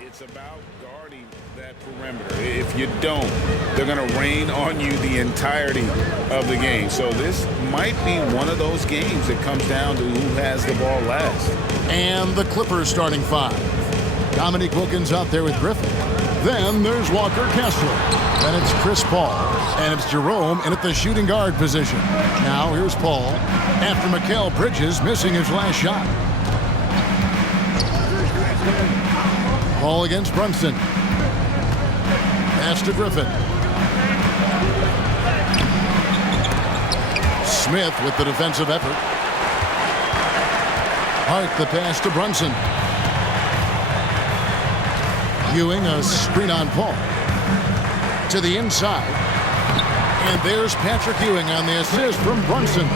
It's about guarding that perimeter. If you don't, they're going to rain on you the entirety of the game. So this might be one of those games that comes down to who has the ball last. And the Clippers starting five. Domique Wilkins out there with Griffin. Then there's Walker Kessler. Then it's Chris Paul. And it's Jerome in at the shooting guard position. Now here's Paul after Mikal Bridges missing his last shot. Paul against Brunson. Pass to Griffin. Smith with the defensive effort. Hart the pass to Brunson. Ewing a screen on Paul. To the inside. And there's Patrick Ewing on the assist from Brunson.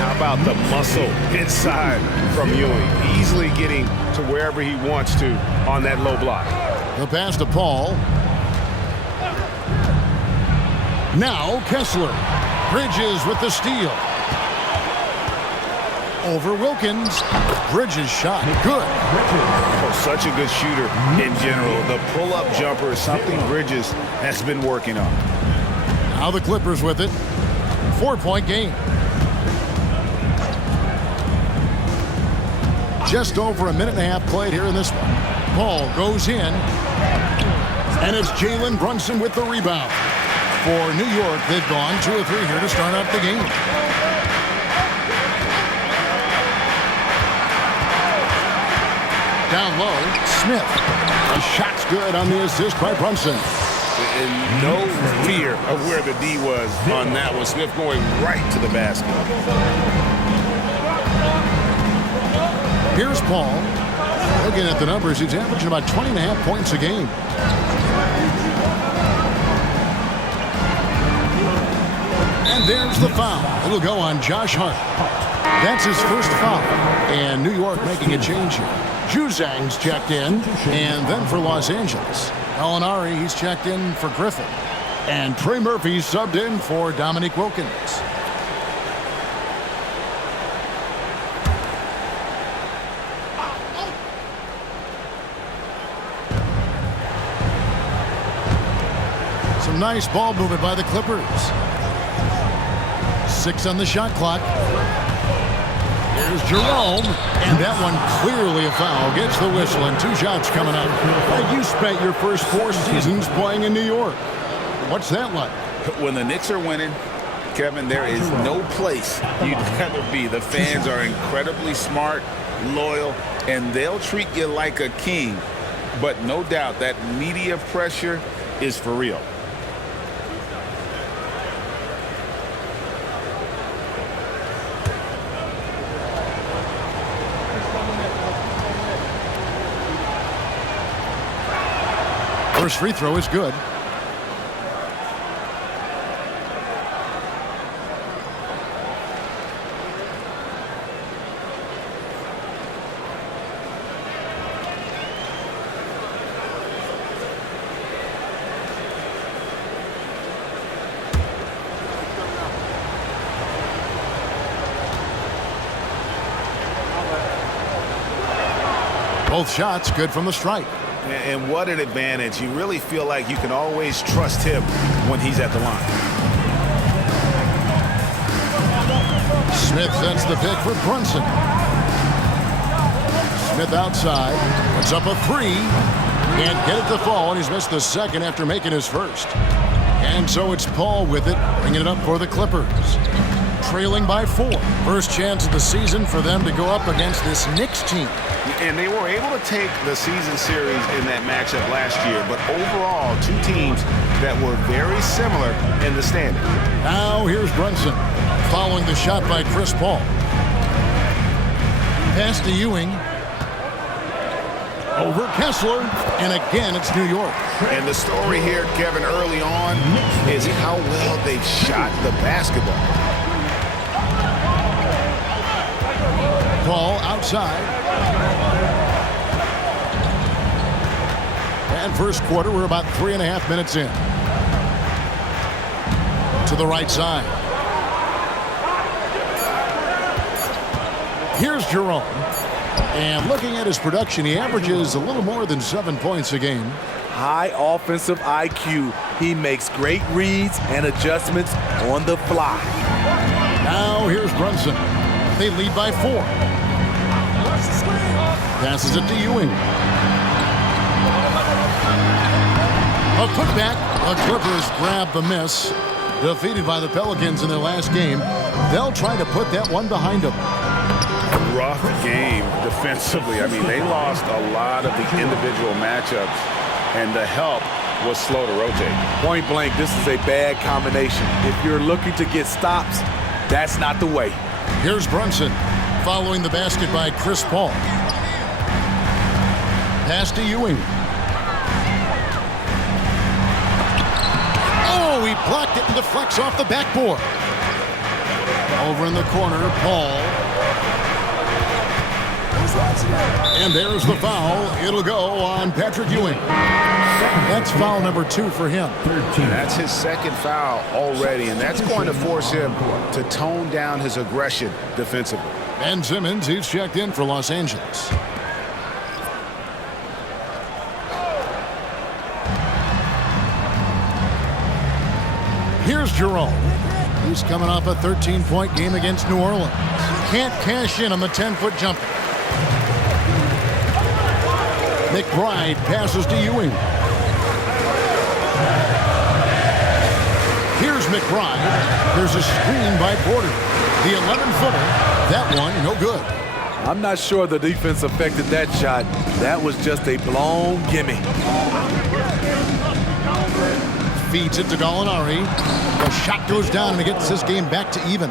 How about the muscle inside from Ewing? Easily getting to wherever he wants to on that low block. The pass to Paul. Now Kessler. Bridges with the steal. Over Wilkins. Bridges shot. Good. Oh, such a good shooter in general. The pull-up jumper is something Bridges has been working on. Now the Clippers with it. 4-point game. Just over a minute and a half played here in this one. Paul goes in. And it's Jalen Brunson with the rebound. For New York, they've gone 2 of 3 here to start out the game. Down low, Smith. The shot's good on the assist by Brunson. And no fear of where the D was on that one. Smith going right to the basket. Here's Paul. Looking at the numbers, he's averaging about 20.5 points a game. And there's the foul. It'll go on Josh Hart. That's his first foul. And New York making a change here. Juzang's checked in. And then for Los Angeles, Alinari, he's checked in for Griffin. And Trey Murphy's subbed in for Domique Wilkins. Some nice ball movement by the Clippers. 6 on the shot clock. Here's Jerome, and that one clearly a foul. Gets the whistle, and 2 shots coming up. You spent your first 4 seasons playing in New York. What's that like? When the Knicks are winning, Kevin, there is no place you'd rather be. The fans are incredibly smart, loyal, and they'll treat you like a king. But no doubt that media pressure is for real. First free throw is good. Both shots good from the stripe. And what an advantage. You really feel like you can always trust him when he's at the line. Smith sets the pick for Brunson. Smith outside. Puts up a 3. Can't get it to fall, and he's missed the second after making his first. And so it's Paul with it, bringing it up for the Clippers. Trailing by 4. First chance of the season for them to go up against this Knicks team. And they were able to take the season series in that matchup last year, but overall, 2 teams that were very similar in the standing. Now here's Brunson, following the shot by Chris Paul. Pass to Ewing. Over Kessler, and again it's New York. And the story here, Kevin, early on is how well they've shot the basketball. Paul outside. And first quarter, we're about 3.5 minutes in. To the right side. Here's Jerome. And looking at his production, he averages a little more than 7 points a game. High offensive IQ. He makes great reads and adjustments on the fly. Now here's Brunson. They lead by 4. Passes it to Ewing. A putback. The Clippers grab the miss. Defeated by the Pelicans in their last game. They'll try to put that one behind them. Rough game defensively. I mean, they lost a lot of the individual matchups, and the help was slow to rotate. Point blank, this is a bad combination. If you're looking to get stops, that's not the way. Here's Brunson following the basket by Chris Paul. Pass to Ewing. Oh, he blocked it and deflects off the backboard. Over in the corner, Paul. And there's the foul. It'll go on Patrick Ewing. That's foul number 2 for him. That's his second foul already, and that's going to force him to tone down his aggression defensively. Ben Simmons, he's checked in for Los Angeles. Here's Jerome. He's coming off a 13-point game against New Orleans. Can't cash in on the 10-foot jumper. McBride passes to Ewing. Here's McBride. There's a screen by Porter. The 11-footer. That one, no good. I'm not sure the defense affected that shot. That was just a blown gimme. Feeds it to Gallinari. The shot goes down and it gets this game back to even.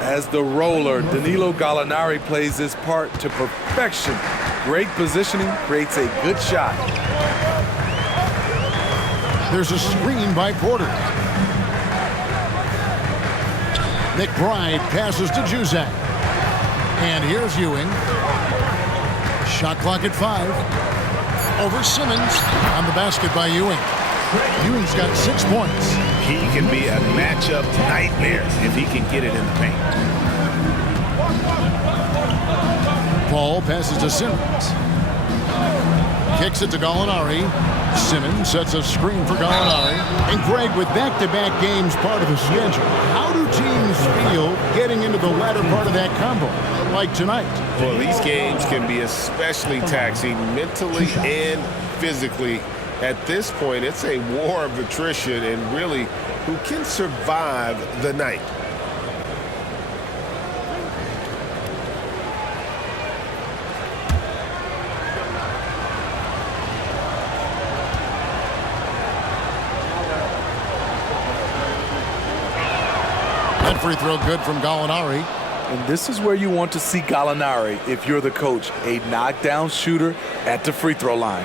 As the roller, Danilo Gallinari plays this part to perfection. Great positioning, creates a good shot. There's a screen by Porter. McBride passes to Juzang. And here's Ewing. Shot clock at 5. Over Simmons on the basket by Ewing. Ewing's got 6 points. He can be a matchup nightmare if he can get it in the paint. Paul passes to Simmons. Kicks it to Gallinari. Simmons sets a screen for Gallinari. And Greg, with back-to-back games part of the schedule, how do teams feel getting into the latter part of that combo, like tonight? Well, these games can be especially taxing mentally and physically. At this point, it's a war of attrition, and really, who can survive the night? That free throw good from Gallinari. And this is where you want to see Gallinari if you're the coach, a knockdown shooter at the free throw line.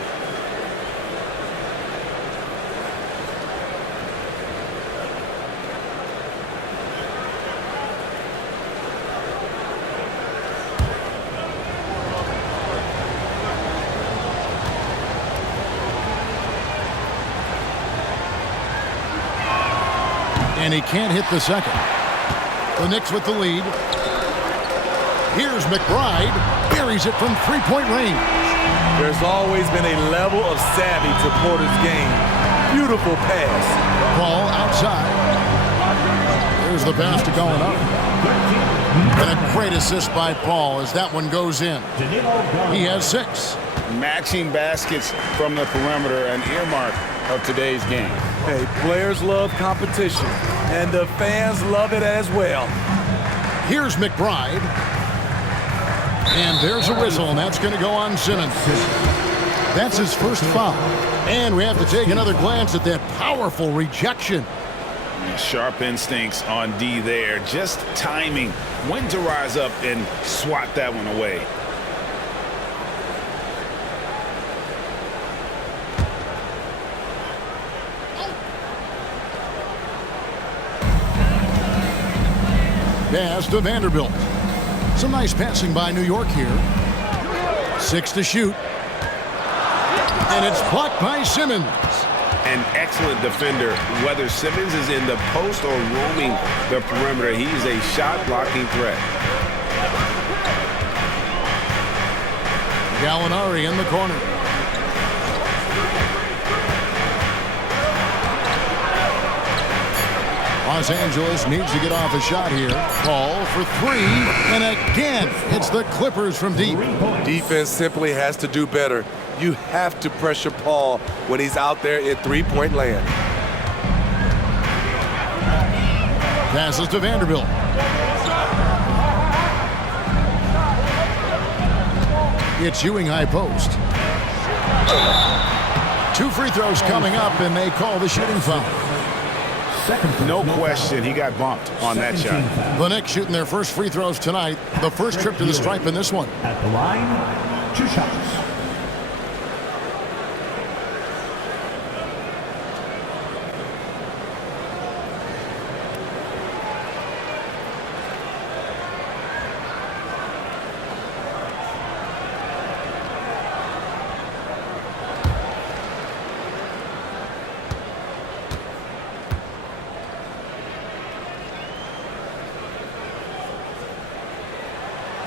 And he can't hit the second. The Knicks with the lead. Here's McBride. Buries it from three-point range. There's always been a level of savvy to Porter's game. Beautiful pass. Paul outside. There's the pass to Gallinari. And a great assist by Paul as that one goes in. He has 6. Matching baskets from the perimeter, an earmark of today's game. Hey, players love competition, and the fans love it as well. Here's McBride. And there's a whistle, and that's going to go on Simmons. That's his first foul. And we have to take another glance at that powerful rejection. Sharp instincts on D there. Just timing when to rise up and swat that one away. Pass to Vanderbilt. Some nice passing by New York here. 6 to shoot. And it's blocked by Simmons. An excellent defender. Whether Simmons is in the post or roaming the perimeter, he's a shot-blocking threat. Gallinari in the corner. Los Angeles needs to get off a shot here. Paul for three, and again, it's the Clippers from deep. Defense simply has to do better. You have to pressure Paul when he's out there in three-point land. Passes to Vanderbilt. It's Ewing high post. 2 free throws coming up, and they call the shooting foul. No question, he got bumped on that shot. The Knicks shooting their first free throws tonight. The first trip to the stripe in this one. At the line, 2 shots.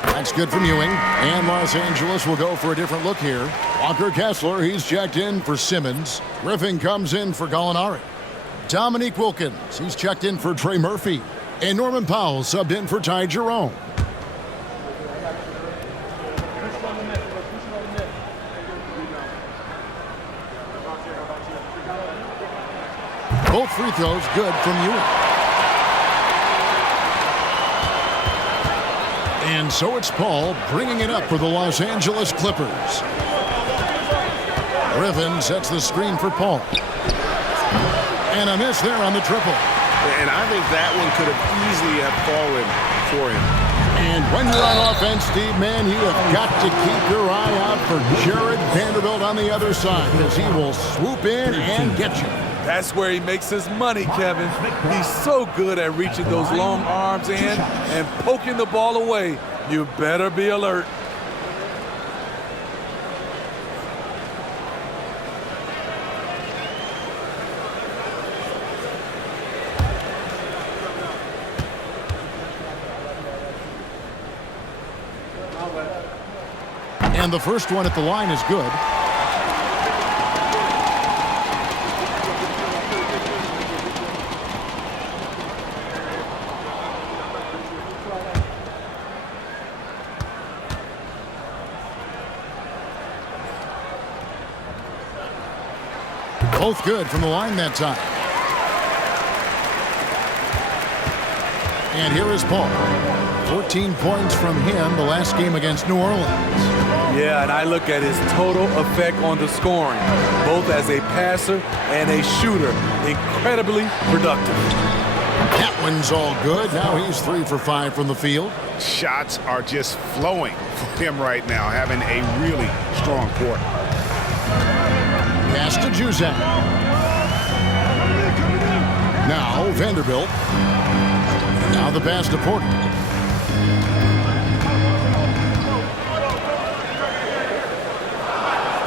That's good from Ewing. And Los Angeles will go for a different look here. Walker Kessler, he's checked in for Simmons. Griffin comes in for Gallinari. Domique Wilkins, he's checked in for Trey Murphy. And Norman Powell subbed in for Ty Jerome. Both free throws good from Ewing. And so it's Paul bringing it up for the Los Angeles Clippers. Griffin sets the screen for Paul. And a miss there on the triple. And I think that one could have easily have fallen for him. And when you're on offense, Steve, man, you have got to keep your eye out for Jared Vanderbilt on the other side, because he will swoop in and get you. That's where he makes his money, Kevin. He's so good at reaching those long arms in and poking the ball away. You better be alert. And the first one at the line is good. Both good from the line that time. And here is Paul. 14 points from him the last game against New Orleans. Yeah, and I look at his total effect on the scoring, both as a passer and a shooter. Incredibly productive. That one's all good. Now he's 3 for 5 from the field. Shots are just flowing for him right now, having a really strong quarter. Pass to Juzang. Now Vanderbilt. Now the pass to Porter.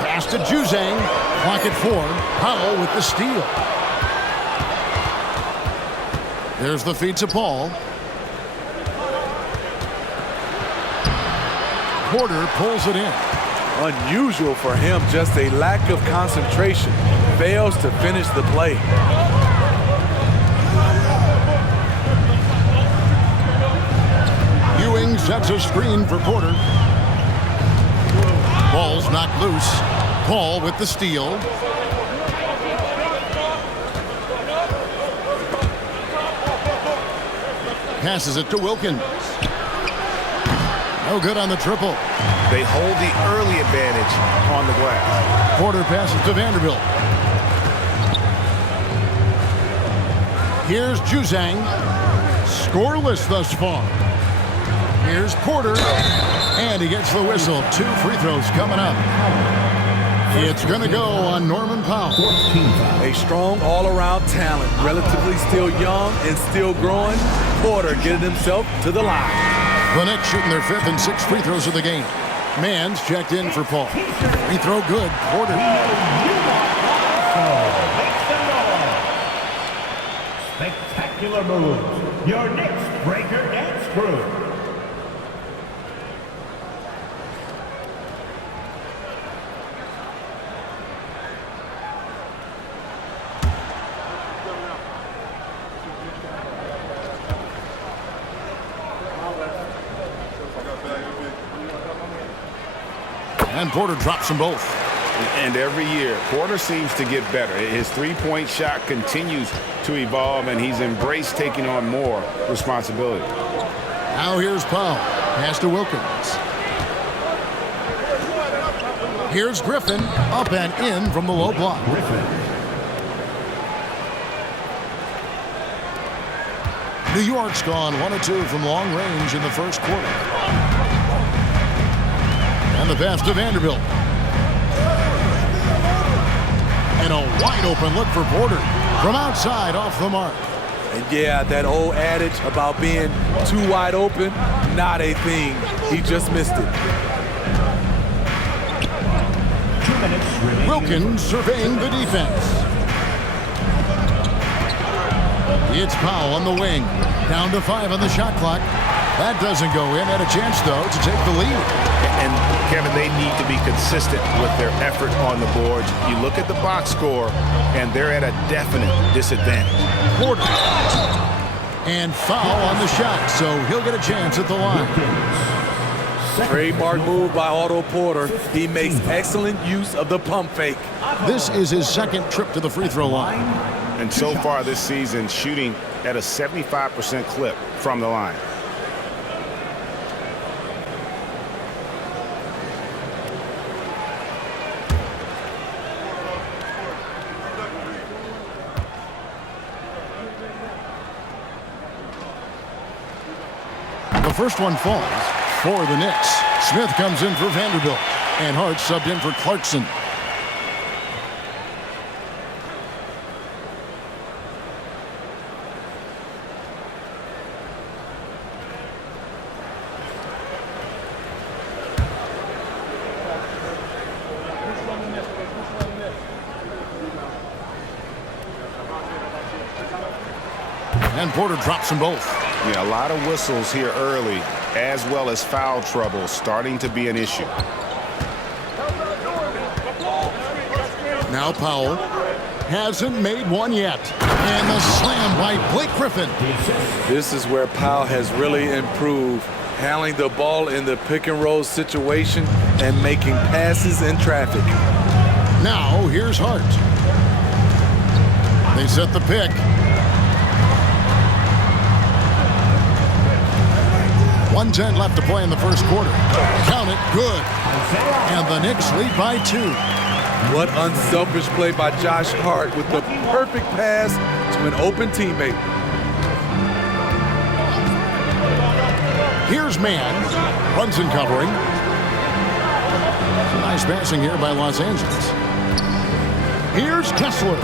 Pass to Juzang. Clock at 4. Powell with the steal. There's the feed to Paul. Porter pulls it in. Unusual for him, just a lack of concentration. Fails to finish the play. Ewing sets a screen for Porter. Ball's knocked loose. Paul with the steal. Passes it to Wilkins. No good on the triple. They hold the early advantage on the glass. Porter passes to Vanderbilt. Here's Juzang. Scoreless thus far. Here's Porter. And he gets the whistle. 2 free throws coming up. It's going to go on Norman Powell. A strong all-around talent, relatively still young and still growing. Porter getting himself to the line. The Knicks shooting their 5th and 6th free throws of the game. Mann's checked in for Paul. Free throw good. Porter. Spectacular moves. Your Knicks breaker and screw. And Porter drops them both. And every year, Porter seems to get better. His three-point shot continues to evolve, and he's embraced taking on more responsibility. Now here's Powell. Pass to Wilkins. Here's Griffin. Up and in from the low block. New York's gone 1 of 2 from long range in the first quarter. And the pass to Vanderbilt. And a wide open look for Porter from outside off the mark. And yeah, that old adage about being too wide open, not a thing. He just missed it. 2 minutes remaining. Wilkins surveying the defense. It's Powell on the wing. Down to 5 on the shot clock. That doesn't go in. Had a chance, though, to take the lead. And, Kevin, they need to be consistent with their effort on the boards. You look at the box score, and they're at a definite disadvantage. Porter. And foul on the shot, so he'll get a chance at the line. Trademark move by Otto Porter. He makes excellent use of the pump fake. This is his second trip to the free throw line. And so far this season, shooting at a 75% clip from the line. The first one falls for the Knicks. Smith comes in for Vanderbilt. And Hart subbed in for Clarkson. And Porter drops them both. Yeah, a lot of whistles here early, as well as foul trouble starting to be an issue. Now Powell hasn't made one yet. And the slam by Blake Griffin. This is where Powell has really improved, handling the ball in the pick and roll situation and making passes in traffic. Now here's Hart. They set the pick. 1:10 left to play in the first quarter. Count it, good. And the Knicks lead by 2. What unselfish play by Josh Hart with the perfect pass to an open teammate. Here's Mann. Brunson covering. Nice passing here by Los Angeles. Here's Kessler.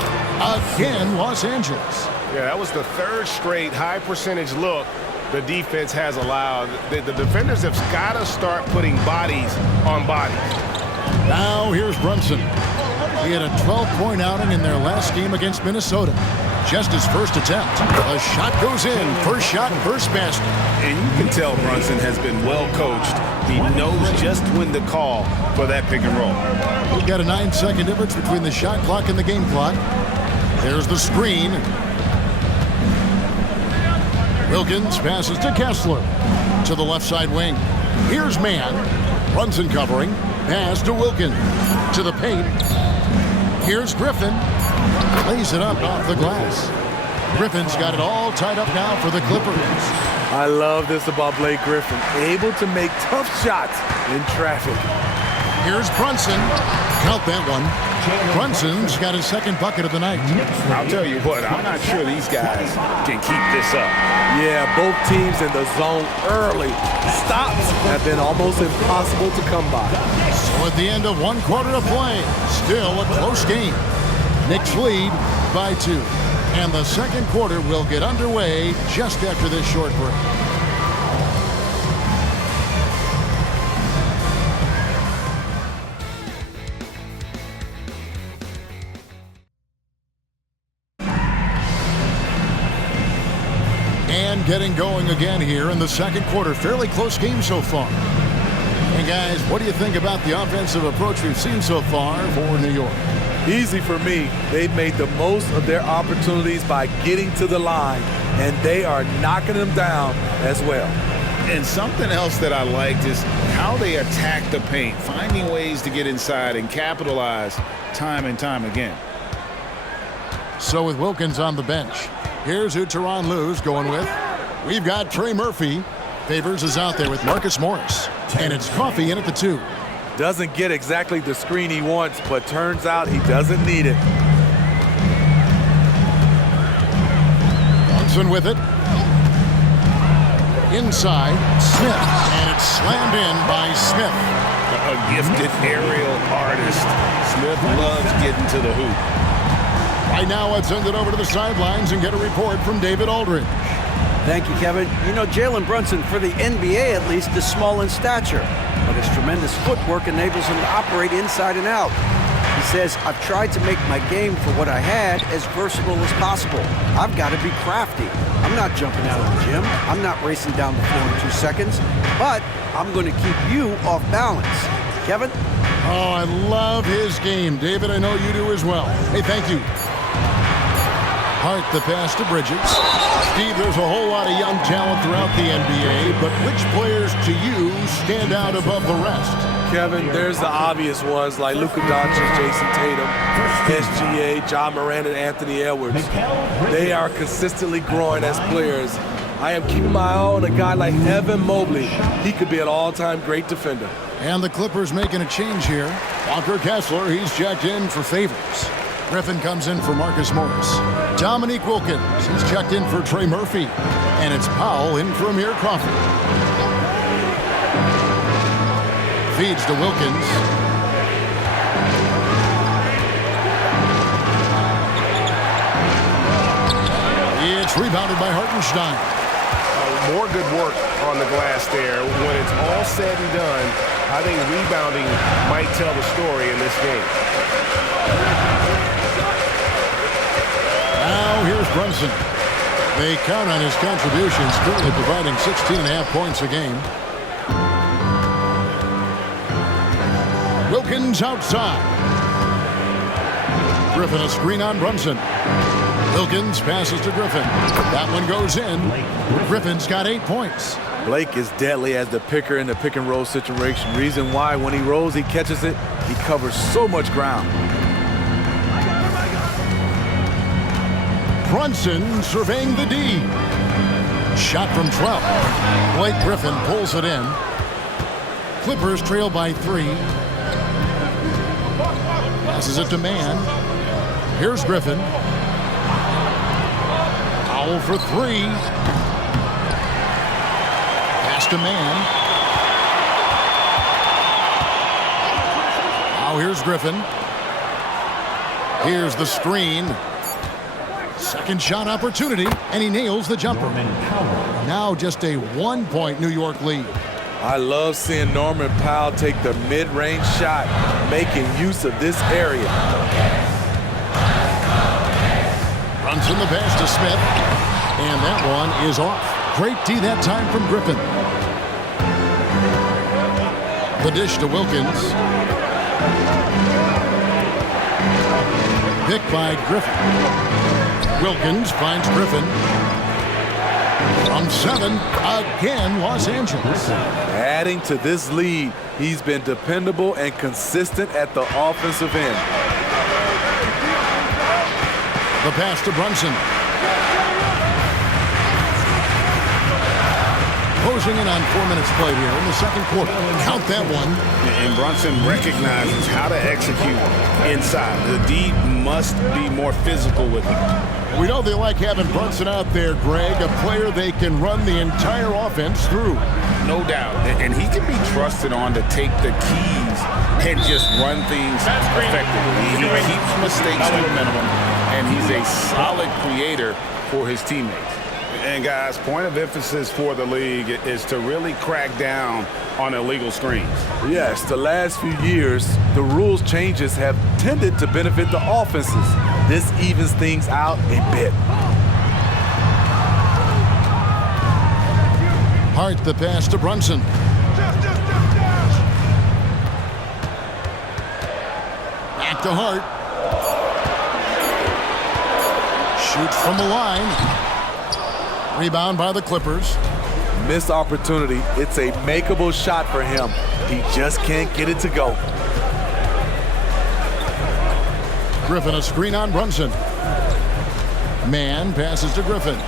Again, Los Angeles. Yeah, that was the third straight high percentage look the defense has allowed. The defenders have got to start putting bodies on bodies. Now here's Brunson. He had a 12-point outing in their last game against Minnesota. Just his first attempt. A shot goes in. First shot, first basket. And you can tell Brunson has been well coached. He knows just when to call for that pick and roll. We've got a 9-second difference between the shot clock and the game clock. There's the screen. Wilkins passes to Kessler. To the left side wing. Here's Mann. Brunson covering. Pass to Wilkins. To the paint. Here's Griffin. Lays it up off the glass. Griffin's got it all tied up now for the Clippers. I love this about Blake Griffin. Able to make tough shots in traffic. Here's Brunson. Count that one. Brunson's got his second bucket of the night. I'll tell you what, I'm not sure these guys can keep this up. Yeah, both teams in the zone early. Stops have been almost impossible to come by. So at the end of one quarter of play, still a close game. Knicks lead by 2. And the second quarter will get underway just after this short break. And getting going again here in the second quarter. Fairly close game so far. And guys, what do you think about the offensive approach we've seen so far for New York? Easy for me. They've made the most of their opportunities by getting to the line, and they are knocking them down as well. And something else that I liked is how they attack the paint, finding ways to get inside and capitalize time and time again. So with Wilkins on the bench, here's who Tyronn Lue's going with. We've got Trey Murphy. Favors is out there with Marcus Morris. And it's Coffey in at the 2. Doesn't get exactly the screen he wants, but turns out he doesn't need it. Brunson with it. Inside, Smith. And it's slammed in by Smith. A gifted aerial artist. Smith loves getting to the hoop. Right now, let's send it over to the sidelines and get a report from David Aldridge. Thank you, Kevin. You know, Jalen Brunson, for the NBA at least, is small in stature, but his tremendous footwork enables him to operate inside and out. He says, I've tried to make my game for what I had as versatile as possible. I've got to be crafty. I'm not jumping out of the gym. I'm not racing down the floor in 2 seconds, but I'm going to keep you off balance. Kevin? Oh, I love his game. David, I know you do as well. Hey, thank you. Hart the pass to Bridges. Steve, there's a whole lot of young talent throughout the NBA, but which players to you stand out above the rest? Kevin, there's the obvious ones like Luka Doncic, Jason Tatum, SGA, John Moran, and Anthony Edwards. They are consistently growing as players. I am keeping my eye on a guy like Evan Mobley. He could be an all-time great defender. And the Clippers making a change here. Walker Kessler, he's checked in for Favors. Griffin comes in for Marcus Morris. Domique Wilkins, he's checked in for Trey Murphy. And it's Powell in for Amir Coffey. Feeds to Wilkins. It's rebounded by Hartenstein. More good work on the glass there. When it's all said and done, I think rebounding might tell the story in this game. Now here's Brunson. They count on his contributions, currently providing 16.5 points a game. Wilkins outside. Griffin a screen on Brunson. Wilkins passes to Griffin. That one goes in. Griffin's got 8 points. Blake is deadly as the picker in the pick and roll situation. Reason why when he rolls, he catches it, he covers so much ground. Brunson surveying the D. Shot from 12. Blake Griffin pulls it in. Clippers trail by 3. Passes it to Mann. Here's Griffin. Powell for 3. Pass to Mann. Now here's Griffin. Here's the screen. Second shot opportunity, and he nails the jumper. Now just a 1-point New York lead. I love seeing Norman Powell take the mid-range shot, making use of this area. Brunson the pass to Smith, and that one is off. Great D that time from Griffin. The dish to Wilkins. Picked by Griffin. Wilkins finds Griffin. From 7, again, Los Angeles. Adding to this lead, he's been dependable and consistent at the offensive end. The pass to Brunson. Closing in on 4 minutes played here in the second quarter. Count that one. And Brunson recognizes how to execute inside. The D must be more physical with him. We know they like having Brunson out there, Greg, a player they can run the entire offense through. No doubt. And he can be trusted on to take the keys and just run things effectively. He keeps mistakes to a minimum, and he's a solid creator for his teammates. And guys, point of emphasis for the league is to really crack down on illegal screens. Yes, the last few years, the rules changes have tended to benefit the offenses. This evens things out a bit. Hart the pass to Brunson. Back to Hart. Shoots from the line. Rebound by the Clippers. Missed opportunity. It's a makeable shot for him. He just can't get it to go. Griffin a screen on Brunson. Man passes to Griffin.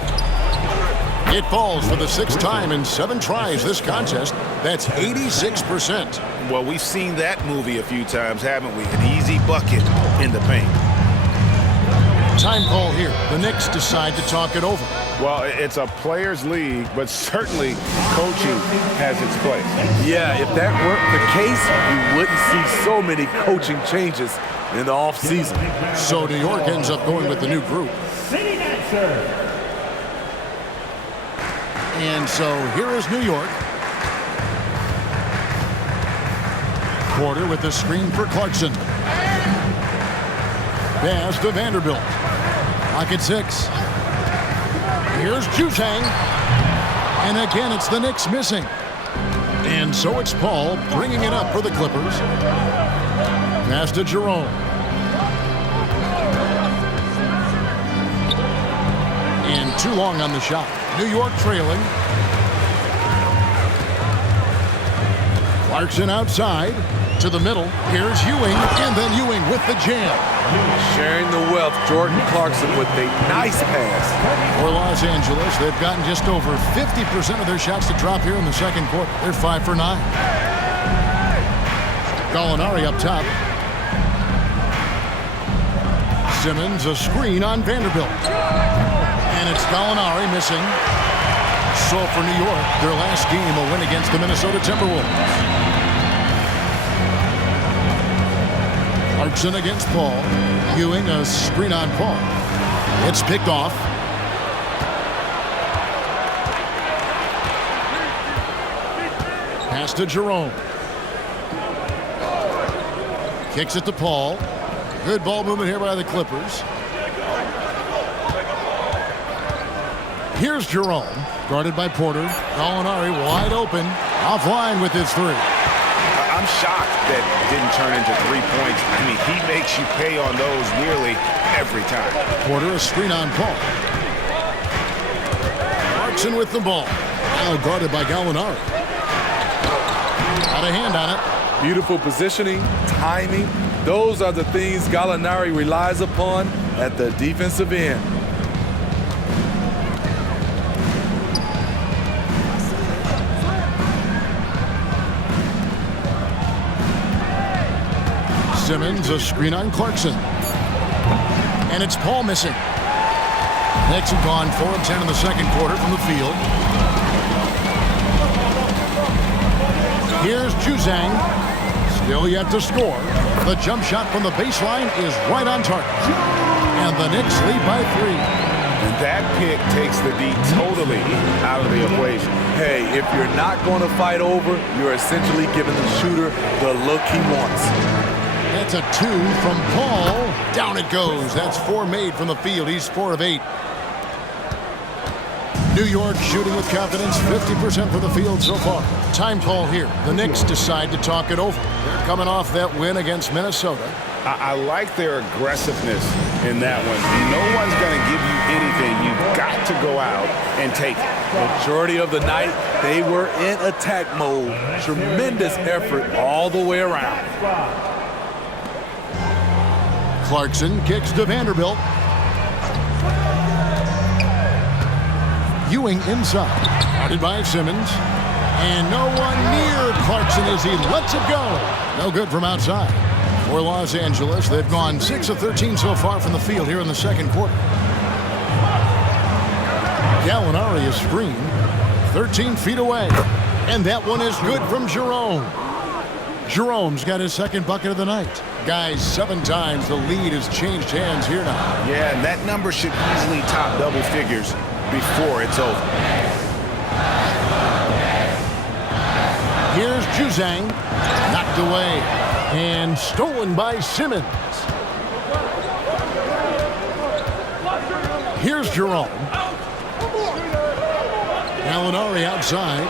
It falls for the 6th time in 7 tries this contest. That's 86%. Well, we've seen that movie a few times, haven't we? An easy bucket in the paint. Time call here. The Knicks decide to talk it over. Well, it's a players' league, but certainly coaching has its place. Yeah, if that weren't the case, you wouldn't see so many coaching changes in the offseason. So New York ends up going with the new group. Sitting answer. And so here is New York. Porter with the screen for Clarkson. Pass to Vanderbilt. Pocket 6. Here's Juzang. And again, it's the Knicks missing. And so it's Paul bringing it up for the Clippers. Pass to Jerome. And too long on the shot. New York trailing. Clarkson outside to the middle. Here's Ewing, and then Ewing with the jam. Sharing the wealth, Jordan Clarkson with a nice pass. For Los Angeles, they've gotten just over 50% of their shots to drop here in the second quarter. They're 5 for 9. Gallinari up top. Simmons a screen on Vanderbilt. And it's Gallinari missing. So for New York, their last game a win against the Minnesota Timberwolves. Clarkson against Paul. Ewing a screen on Paul. It's picked off. Pass to Jerome. Kicks it to Paul. Good ball movement here by the Clippers. Here's Jerome. Guarded by Porter. Gallinari wide open. Offline with his 3. I'm shocked that didn't turn into 3 points. I mean, he makes you pay on those nearly every time. Porter a screen on Paul. Clarkson with the ball. Now guarded by Gallinari. Got a hand on it. Beautiful positioning, timing. Those are the things Gallinari relies upon at the defensive end. Simmons a screen on Clarkson. And it's Paul missing. Knicks have gone 4 of 10 in the second quarter from the field. Here's Juzang. Still yet to score. The jump shot from the baseline is right on target. And the Knicks lead by 3. And that pick takes the D totally out of the equation. Hey, if you're not going to fight over, you're essentially giving the shooter the look he wants. That's a 2 from Paul. Down it goes. That's 4 made from the field. He's 4 of 8. New York shooting with confidence, 50% for the field so far. Time call here. The Knicks decide to talk it over. They're coming off that win against Minnesota. I like their aggressiveness in that one. No one's going to give you anything. You've got to go out and take it. Majority of the night, they were in attack mode. Tremendous effort all the way around. Clarkson kicks to Vanderbilt. Ewing inside. Guarded by Simmons. And no one near Clarkson as he lets it go. No good from outside. For Los Angeles, they've gone 6 of 13 so far from the field here in the second quarter. Gallinari is screened. 13 feet away. And that one is good from Jerome. Jerome's got his second bucket of the night. Guys, 7 times the lead has changed hands here now. Yeah, and that number should easily top double figures before it's over. Here's Juzang. Knocked away. And stolen by Simmons. Here's Jerome. Gallinari outside.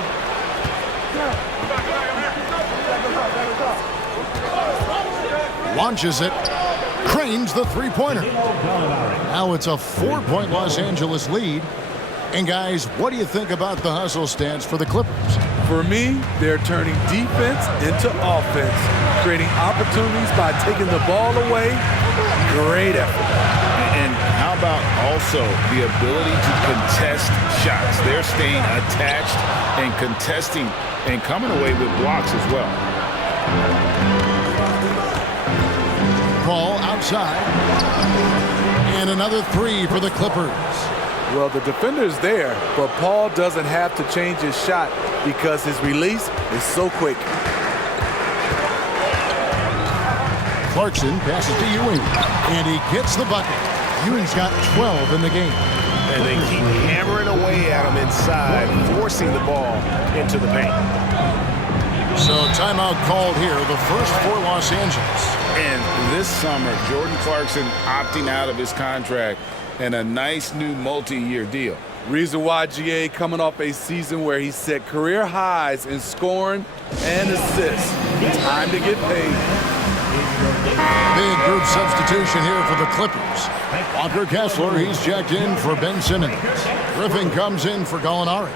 Launches it. Cranes the 3-pointer. Now it's a 4-point Los Angeles lead. And guys, what do you think about the hustle stance for the Clippers? For me, they're turning defense into offense, creating opportunities by taking the ball away. Great effort. And how about also the ability to contest shots? They're staying attached and contesting and coming away with blocks as well. Ball outside. And another three for the Clippers. Well, the defender's there, but Paul doesn't have to change his shot because his release is so quick. Clarkson passes to Ewing, and he gets the bucket. Ewing's got 12 in the game. And they keep hammering away at him inside, forcing the ball into the paint. So timeout called here, the first for Los Angeles. And this summer, Jordan Clarkson opting out of his contract and a nice new multi-year deal. Reason why GA coming off a season where he set career highs in scoring and assists. Time to get paid. Big group substitution here for the Clippers. Walker Kessler, he's checked in for Ben Simmons. Griffin comes in for Gallinari.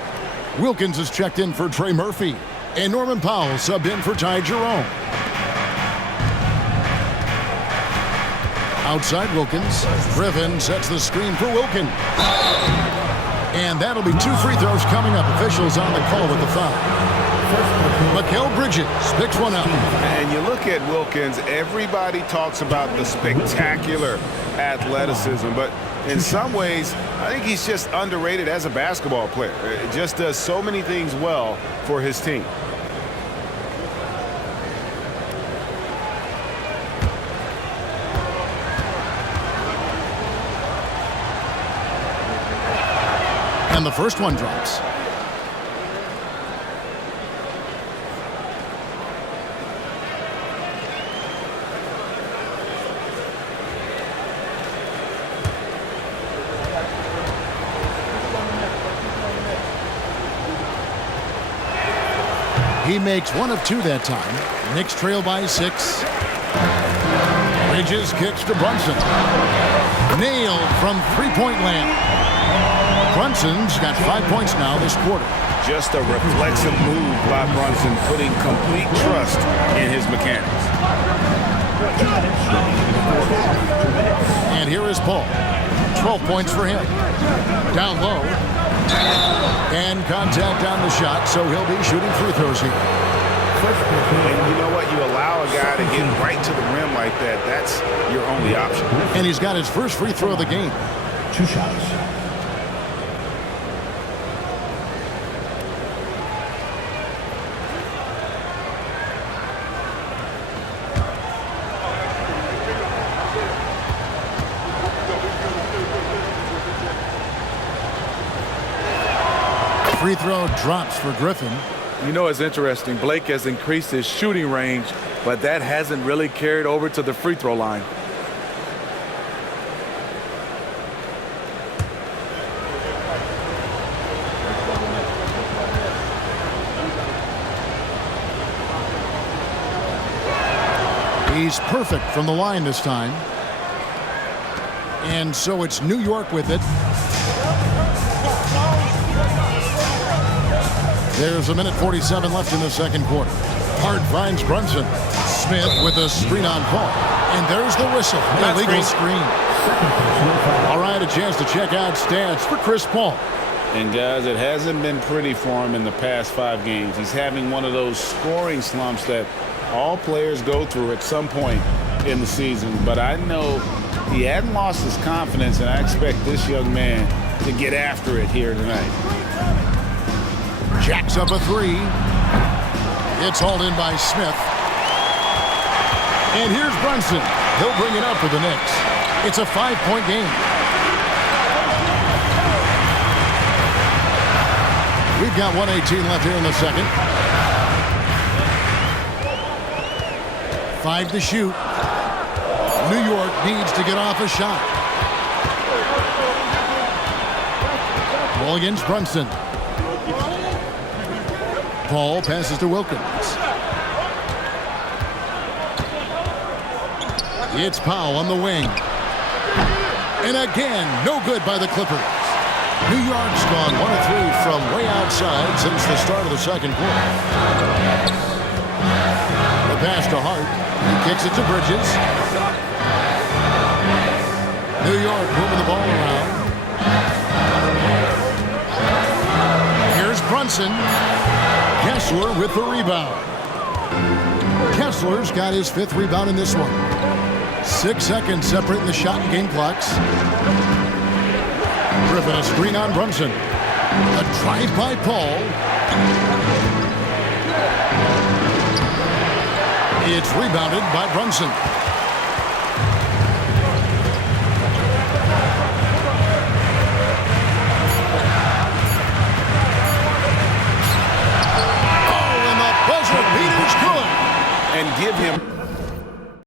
Wilkins is checked in for Trey Murphy. And Norman Powell subbed in for Ty Jerome. Outside Wilkins. Griffin sets the screen for Wilkins. And that'll be 2 free throws coming up. Officials on the call with the foul. Mikal Bridges picks one up. And you look at Wilkins, everybody talks about the spectacular athleticism, but in some ways, I think he's just underrated as a basketball player. It just does so many things well for his team. And the first one drops. He makes 1 of 2 that time. Knicks trail by 6. Bridges kicks to Brunson. Nailed from three-point land. Brunson's got 5 points now this quarter. Just a reflexive move by Brunson, putting complete trust in his mechanics. And here is Paul. 12 points for him. Down low. And contact on the shot, so he'll be shooting free throws here. And you know what? You allow a guy to get right to the rim like that. That's your only option. And he's got his first free throw of the game. 2 shots. Free throw drops for Griffin. You know, it's interesting. Blake has increased his shooting range, but that hasn't really carried over to the free throw line. He's perfect from the line this time. And so it's New York with it. There's 1:47 left in the second quarter. Hart finds Brunson. Smith with a screen on Paul. And there's the whistle. Illegal screen. All right, a chance to check out stats for Chris Paul. And guys, it hasn't been pretty for him in the past 5 games. He's having one of those scoring slumps that all players go through at some point in the season. But I know he hadn't lost his confidence, and I expect this young man to get after it here tonight. Jacks up a 3. It's hauled in by Smith. And here's Brunson. He'll bring it up for the Knicks. It's a 5-point game. We've got 1:18 left here in the second. 5 to shoot. New York needs to get off a shot. Ball against Brunson. Paul passes to Wilkins. It's Powell on the wing. And again, no good by the Clippers. New York's gone 1 of 3 from way outside since the start of the second quarter. The pass to Hart. He kicks it to Bridges. New York moving the ball around. Here's Brunson. Kessler with the rebound. Kessler's got his 5th rebound in this one. 6 seconds separating the shot and game clocks. Griffin a screen on Brunson. A drive by Paul. It's rebounded by Brunson. And give him